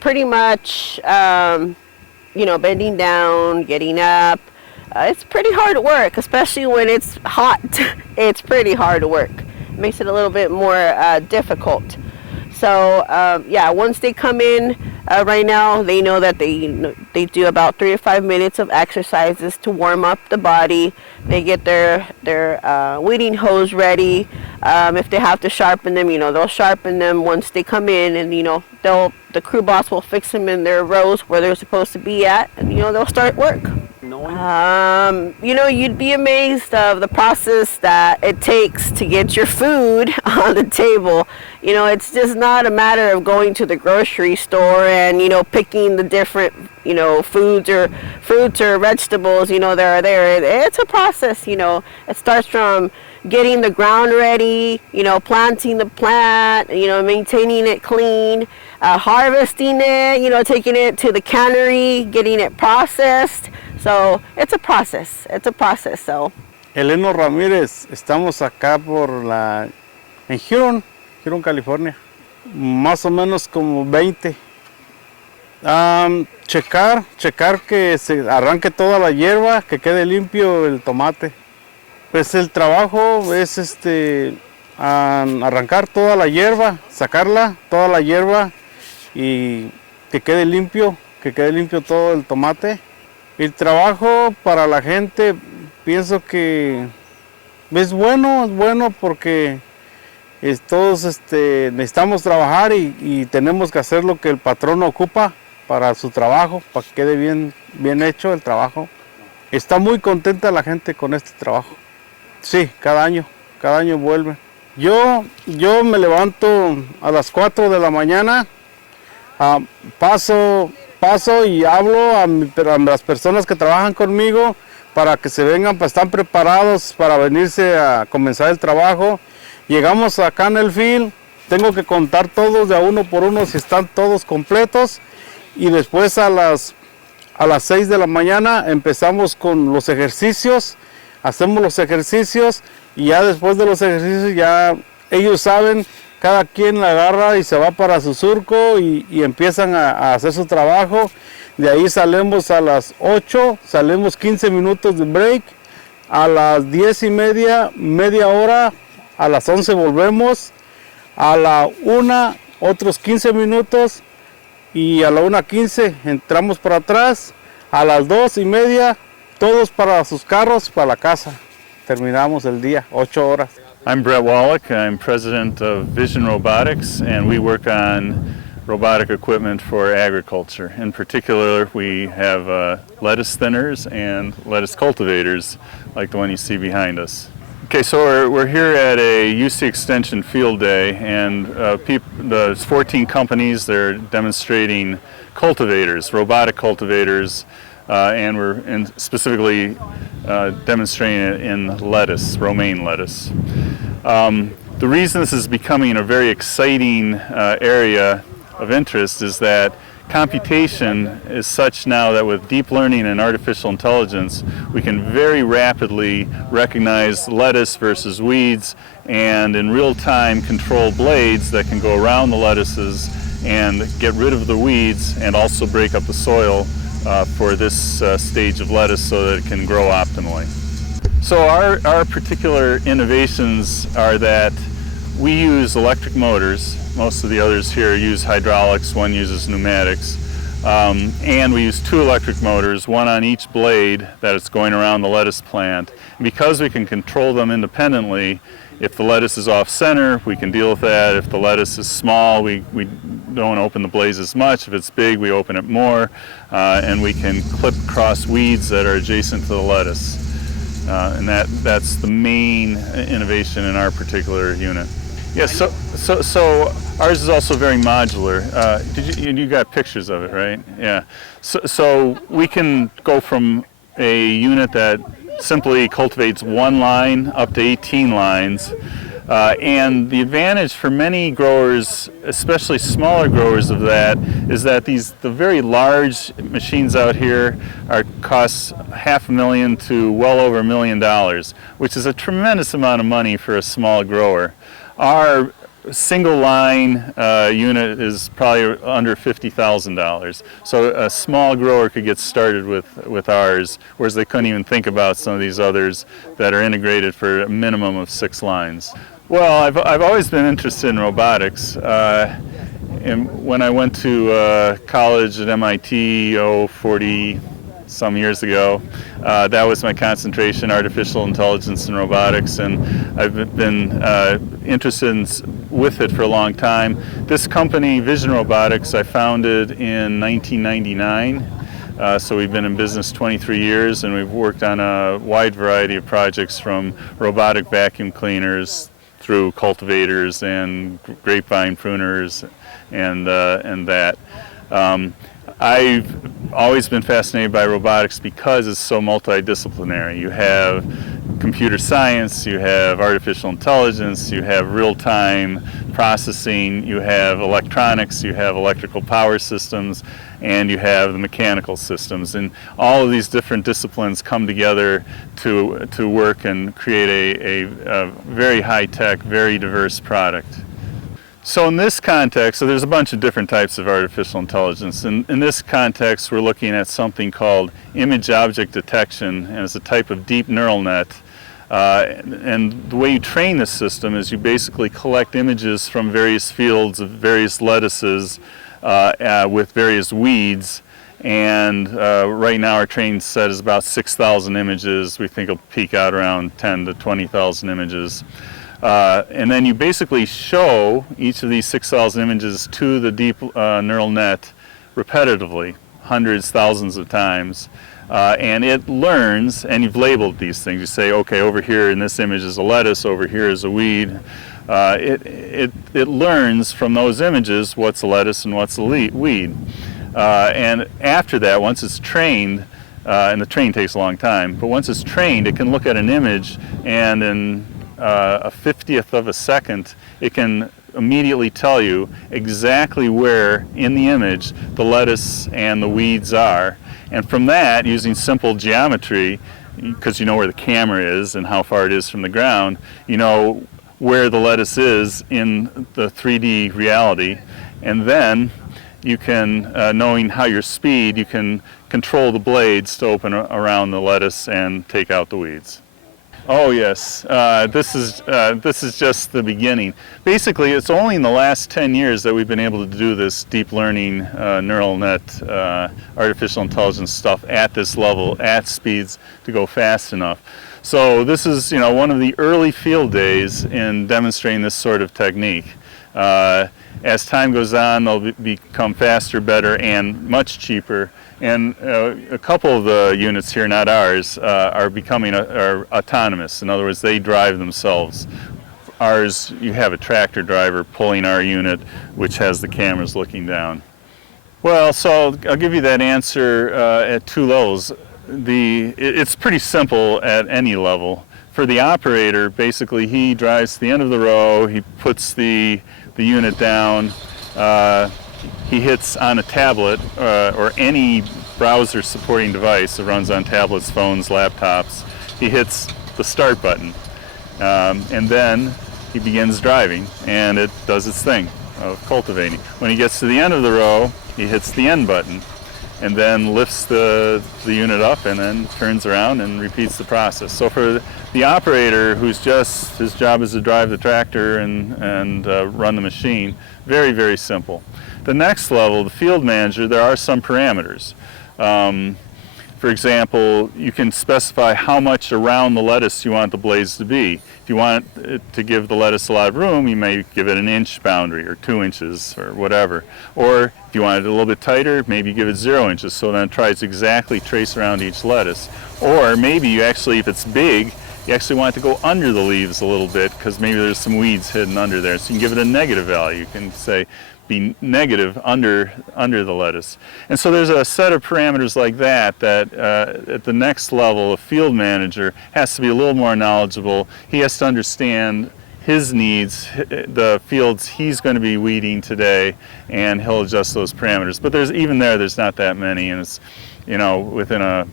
pretty much bending down, getting up. It's pretty hard work, especially when it's hot. It's pretty hard work. It makes it a little bit more difficult. So once they come in, right now they know that they do about 3 to 5 minutes of exercises to warm up the body. They get their weeding hose ready. If they have to sharpen them, they'll sharpen them once they come in, and the crew boss will fix them in their rows where they're supposed to be at, and they'll start work. You'd be amazed of the process that it takes to get your food on the table. It's just not a matter of going to the grocery store and picking the different foods or fruits or vegetables that are there. It's a process. It starts from getting the ground ready, planting the plant, maintaining it clean, harvesting it, taking it to the cannery, getting it processed. So it's a process. So. Eleno Ramírez, estamos acá en Huron, California. Más o menos como 20. Checar que se arranque toda la hierba, que quede limpio el tomate. Pues el trabajo es arrancar toda la hierba, sacarla, toda la hierba, y que quede limpio todo el tomate. El trabajo para la gente, pienso que es bueno porque todos necesitamos trabajar y tenemos que hacer lo que el patrón ocupa para su trabajo, para que quede bien hecho el trabajo. Está muy contenta la gente con este trabajo. Sí, cada año vuelve. Yo me levanto a las 4 de la mañana, paso y hablo a las personas que trabajan conmigo para que se vengan, están preparados para venirse a comenzar el trabajo. Llegamos acá en el field, tengo que contar todos de a uno por uno si están todos completos, y después a las 6 de la mañana empezamos con los ejercicios, hacemos los ejercicios, y ya después de los ejercicios ya ellos saben, cada quien la agarra y se va para su surco y empiezan a hacer su trabajo. De ahí salimos a las 8, salimos 15 minutos de break, a las 10:30, media hora, a las 11 volvemos, a la 1 otros 15 minutos, y a la 1:15 entramos para atrás, a las 2:30 todos para sus carros, para la casa. Terminamos el día, 8 horas. I'm Brett Wallach. I'm president of Vision Robotics, and we work on robotic equipment for agriculture. In particular, we have lettuce thinners and lettuce cultivators, like the one you see behind us. Okay, so we're here at a UC Extension Field Day, and there's 14 companies. They're demonstrating cultivators, robotic cultivators, and we're specifically demonstrating it in lettuce, romaine lettuce. The reason this is becoming a very exciting area of interest is that computation is such now that with deep learning and artificial intelligence, we can very rapidly recognize lettuce versus weeds and in real time control blades that can go around the lettuces and get rid of the weeds and also break up the soil for this stage of lettuce so that it can grow optimally. So our particular innovations are that we use electric motors. Most of the others here use hydraulics, one uses pneumatics. And we use 2 electric motors, one on each blade that is going around the lettuce plant. And because we can control them independently, if the lettuce is off center, we can deal with that. If the lettuce is small, we don't open the blades as much. If it's big, we open it more. And we can clip across weeds that are adjacent to the lettuce. And that's the main innovation in our particular unit. Yes, so ours is also very modular. You got pictures of it, right? Yeah. So we can go from a unit that simply cultivates 1 line up to 18 lines. And the advantage for many growers, especially smaller growers of that, is that the very large machines out here cost $500,000 to well over $1 million, which is a tremendous amount of money for a small grower. Our single line unit is probably under $50,000. So a small grower could get started with ours, whereas they couldn't even think about some of these others that are integrated for a minimum of 6 lines. Well, I've always been interested in robotics. And when I went to college at MIT 40 some years ago, that was my concentration, artificial intelligence and robotics, and I've been interested with it for a long time. This company, Vision Robotics, I founded in 1999. So we've been in business 23 years, and we've worked on a wide variety of projects from robotic vacuum cleaners through cultivators and grapevine pruners and that. I've always been fascinated by robotics because it's so multidisciplinary. You have computer science, you have artificial intelligence, you have real-time processing, you have electronics, you have electrical power systems, and you have the mechanical systems. And all of these different disciplines come together to work and create a very high-tech, very diverse product. So in this context, so there's a bunch of different types of artificial intelligence. In this context, we're looking at something called image-object detection, and it's a type of deep neural net. And the way you train this system is you basically collect images from various fields of various lettuces with various weeds. And right now our training set is about 6,000 images. We think it'll peak out around 10 to 20,000 images. And then you basically show each of these 6,000 images to the deep neural net repetitively, hundreds, thousands of times. And it learns, and you've labeled these things. You say, okay, over here in this image is a lettuce, over here is a weed. It learns from those images what's a lettuce and what's a weed. And after that, once it's trained, and the training takes a long time, but once it's trained, it can look at an image and in a 50th of a second, it can immediately tell you exactly where in the image the lettuce and the weeds are. And from that, using simple geometry, because you know where the camera is and how far it is from the ground, you know where the lettuce is in the 3D reality. And then you can, knowing how your speed, you can control the blades to open around the lettuce and take out the weeds. Oh yes, this is just the beginning. Basically, it's only in the last 10 years that we've been able to do this deep learning, neural net, artificial intelligence stuff at this level, at speeds to go fast enough. So this is, one of the early field days in demonstrating this sort of technique. As time goes on, they'll become faster, better, and much cheaper. And a couple of the units here, not ours, are becoming are autonomous. In other words, they drive themselves. Ours, you have a tractor driver pulling our unit, which has the cameras looking down. Well, so I'll give you that answer at two levels. It's pretty simple at any level. For the operator, basically he drives to the end of the row, he puts the unit down, he hits on a tablet or any browser supporting device that runs on tablets, phones, laptops, he hits the start button. And then he begins driving and it does its thing of cultivating. When he gets to the end of the row, he hits the end button and then lifts the unit up and then turns around and repeats the process. So for the operator who's just, his job is to drive the tractor and run the machine, very, very simple. The next level, the field manager, there are some parameters. For example, you can specify how much around the lettuce you want the blades to be. If you want it to give the lettuce a lot of room, you may give it an inch boundary or 2 inches or whatever. Or if you want it a little bit tighter, maybe give it 0 inches so then it tries to exactly trace around each lettuce. Or maybe you actually, if it's big, you actually want it to go under the leaves a little bit because maybe there's some weeds hidden under there. So you can give it a negative value. You can say, be negative under the lettuce. And so there's a set of parameters like that at the next level, a field manager has to be a little more knowledgeable. He has to understand his needs, the fields he's going to be weeding today, and he'll adjust those parameters. But there's not that many, and it's, within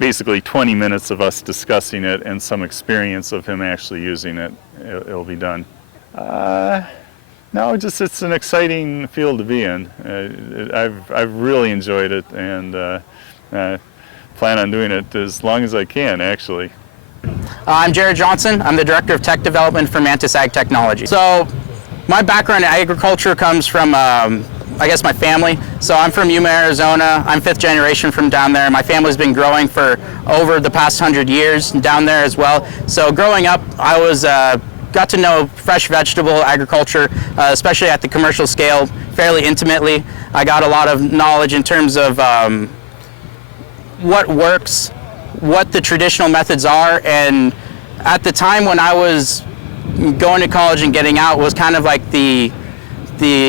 basically 20 minutes of us discussing it and some experience of him actually using it, it'll be done. No, it's an exciting field to be in. I've really enjoyed it and plan on doing it as long as I can, actually. I'm Jared Johnson. I'm the Director of Tech Development for Mantis Ag Technology. So my background in agriculture comes from, I guess, my family. So I'm from Yuma, Arizona. I'm 5th generation from down there. My family's been growing for over the past 100 years down there as well. So growing up, I was got to know fresh vegetable agriculture, especially at the commercial scale, fairly intimately. I got a lot of knowledge in terms of what works, what the traditional methods are, and at the time when I was going to college and getting out was kind of like the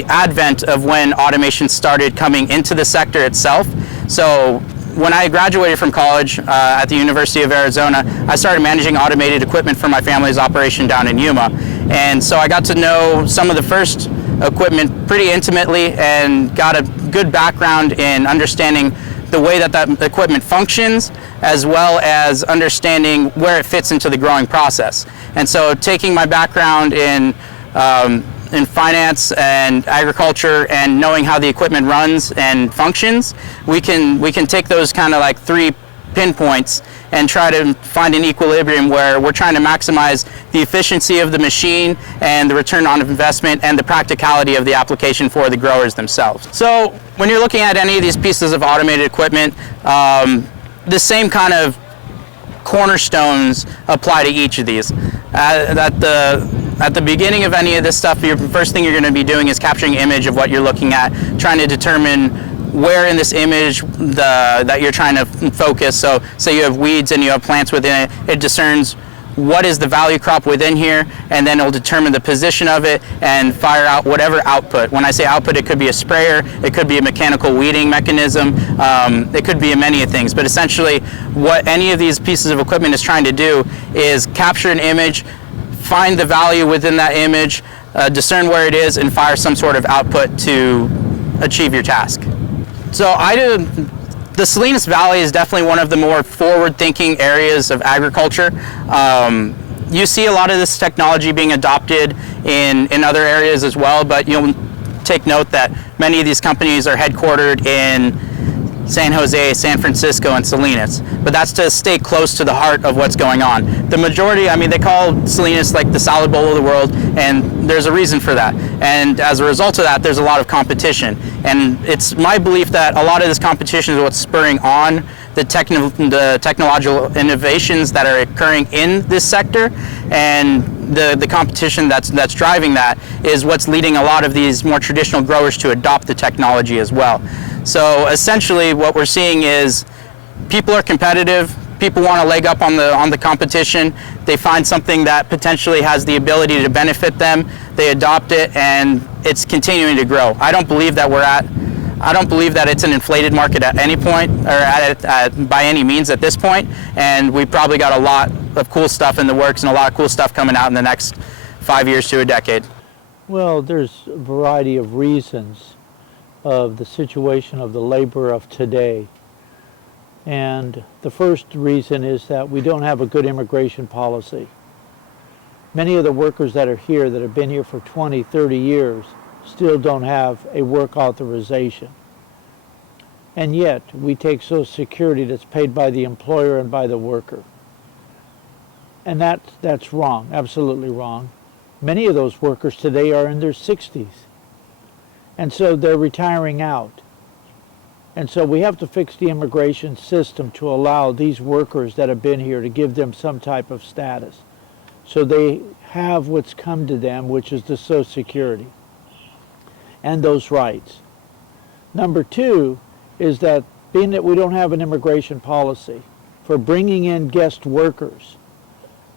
advent of when automation started coming into the sector itself. So when I graduated from college at the University of Arizona, I started managing automated equipment for my family's operation down in Yuma. And so I got to know some of the first equipment pretty intimately and got a good background in understanding the way that equipment functions, as well as understanding where it fits into the growing process. And so taking my background in finance and agriculture and knowing how the equipment runs and functions, we can take those kind of like 3 pinpoints and try to find an equilibrium where we're trying to maximize the efficiency of the machine and the return on investment and the practicality of the application for the growers themselves. So when you're looking at any of these pieces of automated equipment, the same kind of cornerstones apply to each of these. At the beginning of any of this stuff, the first thing you're going to be doing is capturing an image of what you're looking at, trying to determine where in this image that you're trying to focus. So say you have weeds and you have plants within it, it discerns what is the value crop within here, and then it'll determine the position of it and fire out whatever output. When I say output, it could be a sprayer, it could be a mechanical weeding mechanism, it could be many things, but essentially what any of these pieces of equipment is trying to do is capture an image, find the value within that image, discern where it is, and fire some sort of output to achieve your task. So the Salinas Valley is definitely one of the more forward-thinking areas of agriculture. You see a lot of this technology being adopted in other areas as well, but you'll take note that many of these companies are headquartered in San Jose, San Francisco, and Salinas, but that's to stay close to the heart of what's going on. The majority, they call Salinas like the salad bowl of the world, and there's a reason for that. And as a result of that, there's a lot of competition. And it's my belief that a lot of this competition is what's spurring on the technological innovations that are occurring in this sector, and the competition that's driving that is what's leading a lot of these more traditional growers to adopt the technology as well. So essentially what we're seeing is people are competitive, people want to leg up on the competition, they find something that potentially has the ability to benefit them, they adopt it, and it's continuing to grow. I don't believe that we're at I don't believe that it's an inflated market at any point, or by any means at this point, and we've probably got a lot of cool stuff in the works and a lot of cool stuff coming out in the next 5 years to a decade. Well, there's a variety of reasons of the situation of the labor of today. And the first reason is that we don't have a good immigration policy. Many of the workers that are here that have been here for 20, 30 years still don't have a work authorization. And yet we take Social Security that's paid by the employer and by the worker. And that's wrong, absolutely wrong. Many of those workers today are in their 60s. And so they're retiring out. And so we have to fix the immigration system to allow these workers that have been here to give them some type of status. So they have what's come to them, which is the Social Security and those rights. Number two is that being that we don't have an immigration policy for bringing in guest workers,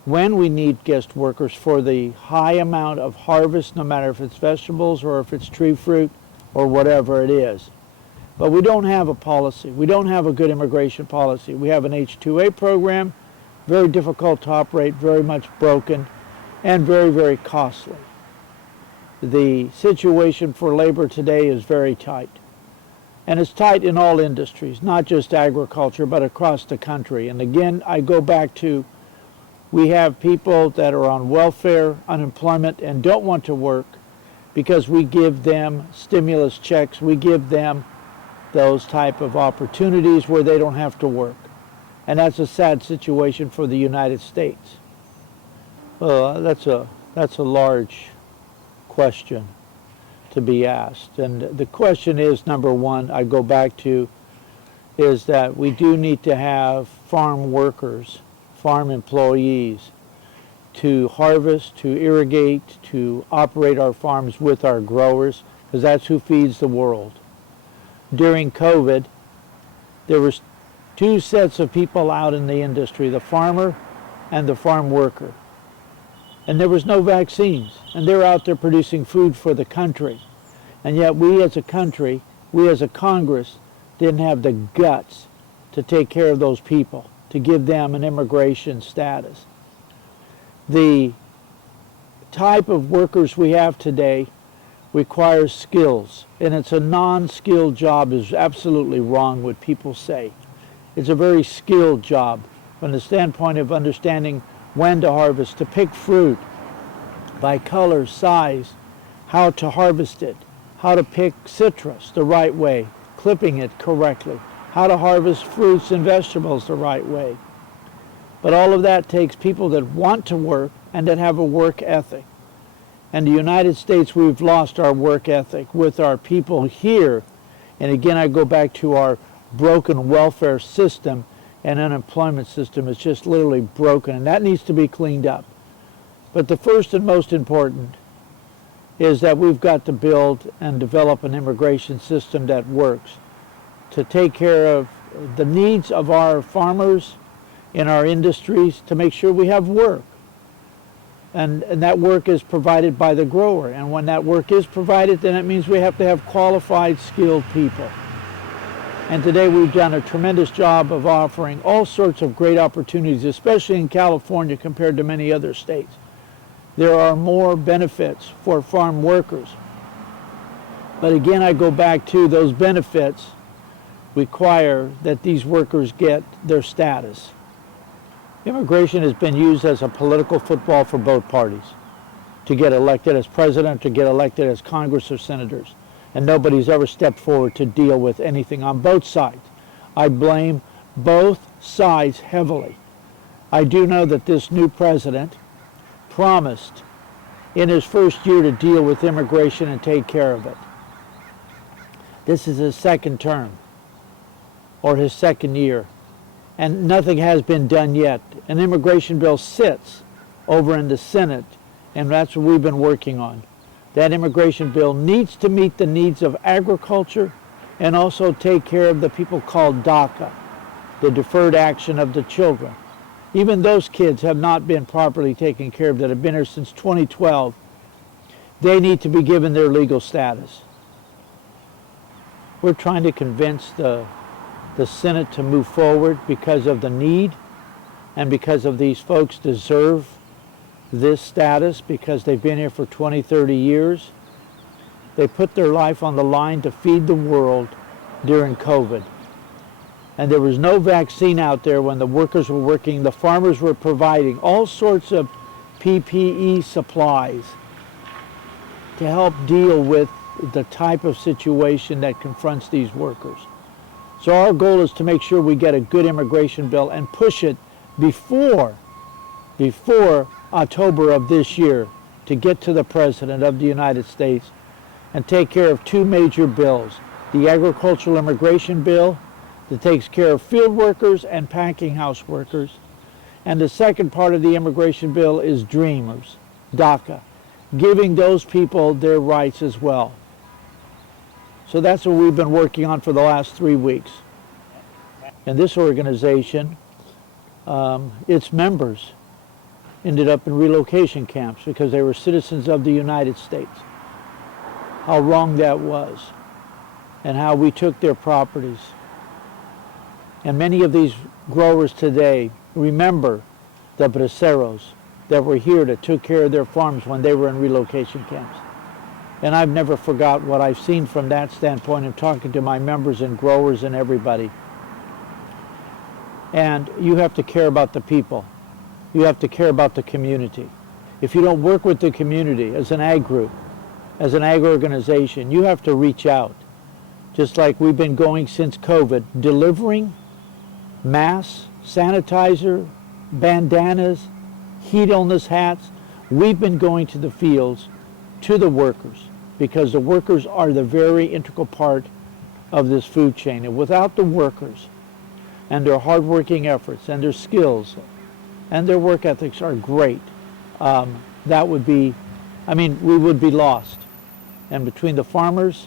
when we need guest workers for the high amount of harvest, no matter if it's vegetables or if it's tree fruit or whatever it is. But we don't have a policy. We don't have a good immigration policy. We have an H-2A program, very difficult to operate, very much broken, and very, very costly. The situation for labor today is very tight. And it's tight in all industries, not just agriculture, but across the country. And again, I go back to, we have people that are on welfare, unemployment, and don't want to work because we give them stimulus checks, we give them those type of opportunities where they don't have to work. And that's a sad situation for the United States. That's a large question to be asked. And the question is, number one, I go back to, is that we do need to have farm workers, farm employees, to harvest, to irrigate, to operate our farms with our growers, because that's who feeds the world. During COVID, there was two sets of people out in the industry, the farmer and the farm worker. And there was no vaccines, and they're out there producing food for the country. And yet we as a country, we as a Congress, didn't have the guts to take care of those people, to give them an immigration status. The type of workers we have today requires skills, and it's a non-skilled job. Is absolutely wrong what people say. It's a very skilled job from the standpoint of understanding when to harvest, to pick fruit by color, size, how to harvest it, how to pick citrus the right way, clipping it correctly, how to harvest fruits and vegetables the right way. But all of that takes people that want to work and that have a work ethic. And the United States, we've lost our work ethic with our people here. And again, I go back to our broken welfare system and unemployment system. It's just literally broken, and that needs to be cleaned up. But the first and most important is that we've got to build and develop an immigration system that works to take care of the needs of our farmers in our industries, to make sure we have work. And that work is provided by the grower. And when that work is provided, then it means we have to have qualified, skilled people. And today we've done a tremendous job of offering all sorts of great opportunities, especially in California compared to many other states. There are more benefits for farm workers. But again, I go back to those benefits require that these workers get their status. Immigration has been used as a political football for both parties to get elected as president, to get elected as Congress or senators. And nobody's ever stepped forward to deal with anything on both sides. I blame both sides heavily. I do know that this new president promised in his first year to deal with immigration and take care of it. This is his second term, or his second year, and nothing has been done yet. An immigration bill sits over in the Senate, and that's what we've been working on. That immigration bill needs to meet the needs of agriculture and also take care of the people called DACA, the deferred action of the children. Even those kids have not been properly taken care of that have been here since 2012. They need to be given their legal status. We're trying to convince the Senate to move forward because of the need and because of these folks deserve this status because they've been here for 20, 30 years. They put their life on the line to feed the world during COVID. And there was no vaccine out there when the workers were working. The farmers were providing all sorts of PPE supplies to help deal with the type of situation that confronts these workers. So our goal is to make sure we get a good immigration bill and push it before October of this year to get to the President of the United States and take care of two major bills. The agricultural immigration bill that takes care of field workers and packing house workers. And the second part of the immigration bill is Dreamers, DACA, giving those people their rights as well. So that's what we've been working on for the last 3 weeks. And this organization, its members ended up in relocation camps because they were citizens of the United States. How wrong that was, and how we took their properties. And many of these growers today remember the braceros that were here that took care of their farms when they were in relocation camps. And I've never forgot what I've seen from that standpoint of talking to my members and growers and everybody. And you have to care about the people. You have to care about the community. If you don't work with the community as an ag group, as an ag organization, you have to reach out. Just like we've been going since COVID, delivering masks, sanitizer, bandanas, heat illness hats. We've been going to the fields to the workers because the workers are the very integral part of this food chain. And without the workers and their hardworking efforts and their skills and their work ethics are great, that would be, we would be lost. And between the farmers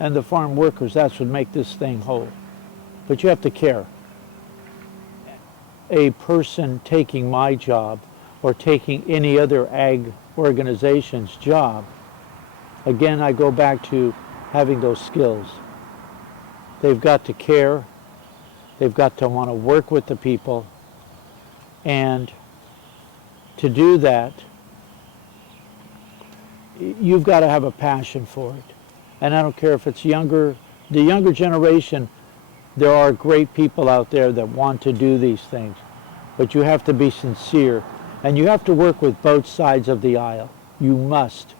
and the farm workers, that's what make this thing whole. But you have to care. A person taking my job or taking any other ag organization's job, again, I go back to having those skills. They've got to care. They've got to want to work with the people. And to do that, you've got to have a passion for it. And I don't care if it's the younger generation, there are great people out there that want to do these things, but you have to be sincere and you have to work with both sides of the aisle. You must.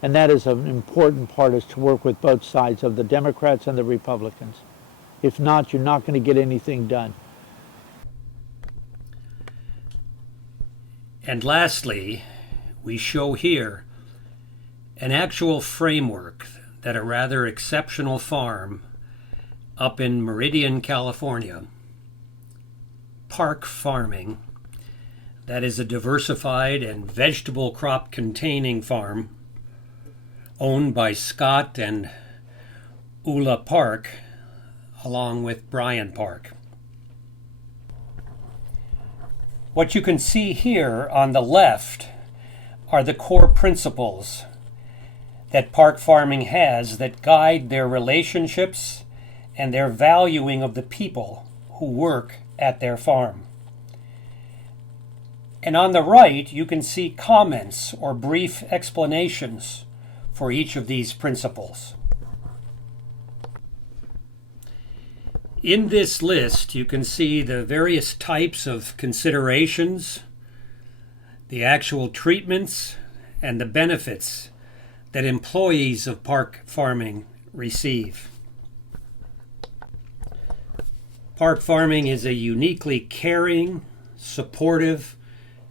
And that is an important part, is to work with both sides of the Democrats and the Republicans. If not, you're not going to get anything done. And lastly, we show here an actual framework that a rather exceptional farm up in Meridian, California, Park Farming, that is a diversified and vegetable crop containing farm owned by Scott and Ula Park, along with Brian Park. What you can see here on the left are the core principles that Park Farming has that guide their relationships and their valuing of the people who work at their farm. And on the right, you can see comments or brief explanations for each of these principles. In this list, you can see the various types of considerations, the actual treatments, and the benefits that employees of Park Farming receive. Park Farming is a uniquely caring, supportive,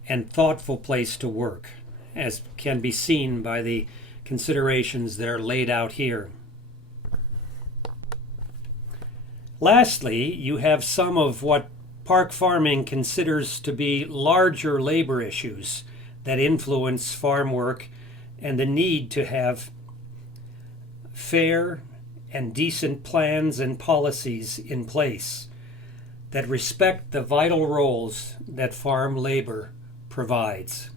and thoughtful place to work, as can be seen by the considerations that are laid out here. Lastly, you have some of what Park Farming considers to be larger labor issues that influence farm work and the need to have fair and decent plans and policies in place that respect the vital roles that farm labor provides.